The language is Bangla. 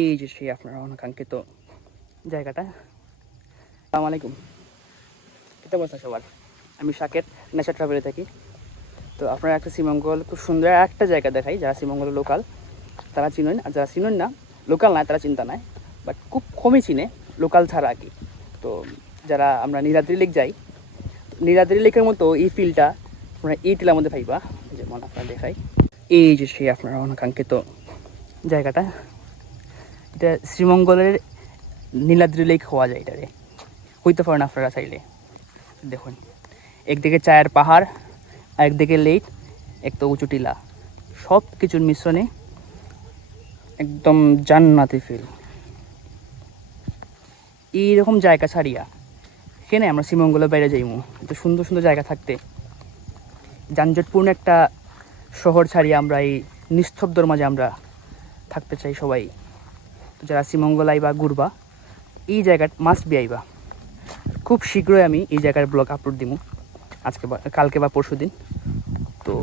এই যে সেই আপনার অনাকাঙ্ক্ষিত জায়গাটা। আসসালামু আলাইকুম। কেটে বসা সবার আমি সাকেত নেশা ট্রাভেলে থাকি। তো আপনারা একটা শ্রীমঙ্গল খুব সুন্দর একটা জায়গা দেখাই, যারা শ্রীমঙ্গল লোকাল তারা চিনেন, আর যারা চিনেন না লোকাল নয়, তারা চিন্তা নাই। বাট খুব কমই চিনে লোকাল ছাড়া আর কি। তো যারা আমরা নীলাদ্রি লেক যাই, নীলাদ্রি লেকের মতো এই ফিলটা আপনারা এই টিলার মধ্যে পাইবা। যেমন আপনারা দেখাই। এই যে সেই আপনার অনাকাঙ্ক্ষিত জায়গাটা। এটা শ্রীমঙ্গলের নীলাদ্রি লেক হওয়া যায় এটারে। হইতে পারেন আপনারা চাইলে। দেখুন, একদিকে চায়ের পাহাড় আর একদিকে লেক, এক তো উঁচু টিলা। সব কিছুর মিশ্রণে একদম জান্নাতি ফিল এইরকম জায়গা ছাড়িয়া এখানে আমরা শ্রীমঙ্গলের বাইরে যাইমু? এত সুন্দর সুন্দর জায়গা থাকতে। যানজটপূর্ণ একটা শহর ছাড়িয়ে আমরা এই নিস্তব্ধর মাঝে আমরা থাকতে চাই সবাই। যারা শ্রীমঙ্গল আইবা গুরবা, এই জায়গা মাস্ট বি আইবা। খুব শীঘ্রই আমি এই জায়গার ব্লগ আপলোড দিব আজকে বা, কালকে বা পরশু দিন তো